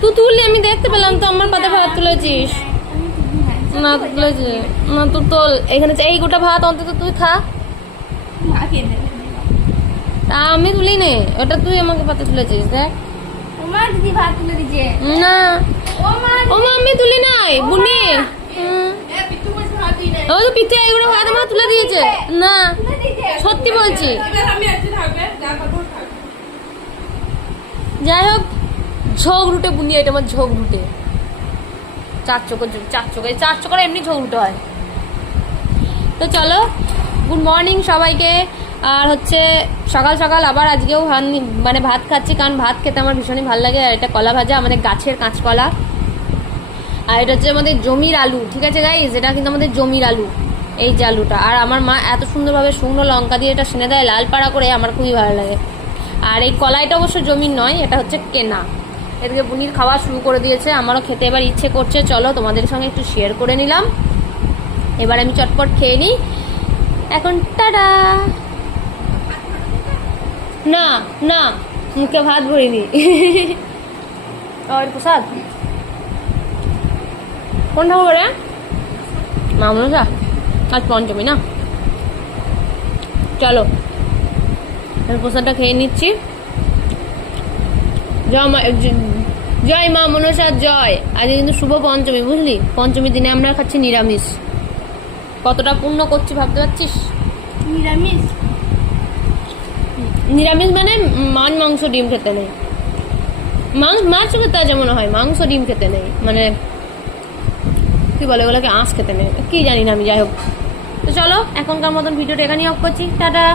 তুই তুললি, আমি দেখতে পেলাম তো আমার পাতে ভাত তুলেছিস। না তুলেছি না, তুই তোল এখানে এই গোটা ভাত অন্তত তুই খা। তা আমি তুলি নে, ওটা তুই আমাকে পাতে তুলেছিস। দেখ দিদি ভাত তুলে দিছে না, ও মা আমি তুলি নাই বুনি। ও তো পিঠে এইগুলো ভাত আমার তুলে দিয়েছে। না সত্যি বলছি। যাই হোক, ঝোগ রুটে বুনি, এটা আমার ঝোগ রুটে। চার চোখের এমনি ঝোগ রুটে হয়। তো চলো, গুড মর্নিং সবাইকে। আর হচ্ছে সকাল সকাল আবার আজকেও মানে ভাত খাচ্ছি, কারণ ভাত খেতে আমার ভীষণই ভালো লাগে। আর এটা কলা ভাজা, আমাদের গাছের কাঁচকলা। আর এটা হচ্ছে আমাদের জমির আলু, ঠিক আছে গাইজ, এটা কিন্তু আমাদের জমির আলু, এই যে আলুটা। আর আমার মা এত সুন্দরভাবে শুকনো লঙ্কা দিয়ে এটা সেনে দেয় লাল পাড়া করে, আমার খুবই ভালো লাগে। আর এই কলাইটা অবশ্য জমির নয়, এটা হচ্ছে কেনা। এদিকে বুনির খাওয়া শুরু করে দিয়েছে, আমারও খেতে এবার ইচ্ছে করছে। চলো তোমাদের সঙ্গে একটু শেয়ার করে নিলাম। এবার আমি চটপট খেয়ে নিই এখন। টাটা। না না, মুখে ভাত ভরিনি। আর প্রসাদ কোন ঠাকুর রে? মা মনসা, আজ পঞ্চমী না। চলো প্রসাদটা খেয়ে নিচ্ছি। জয় মা মনসা জয়। আজ কিন্তু শুভ পঞ্চমী, বুঝলি? পঞ্চমী দিনে আমরা খাচ্ছি নিরামিষ। কতটা পুণ্য করছি ভাবতে পারছিস? নিরামিষ নিরামিষ মানে মাংস ডিম খেতে নেই। মাছ খেতে যেমন হয়, মাংস ডিম খেতে নেই, মানে কি বলে ওগুলোকে, আঁশ খেতে নেই, কি জানি না আমি। যাই হোক, তো চলো এখনকার মতন ভিডিওটা এখানেই অফ করছি। টাটা।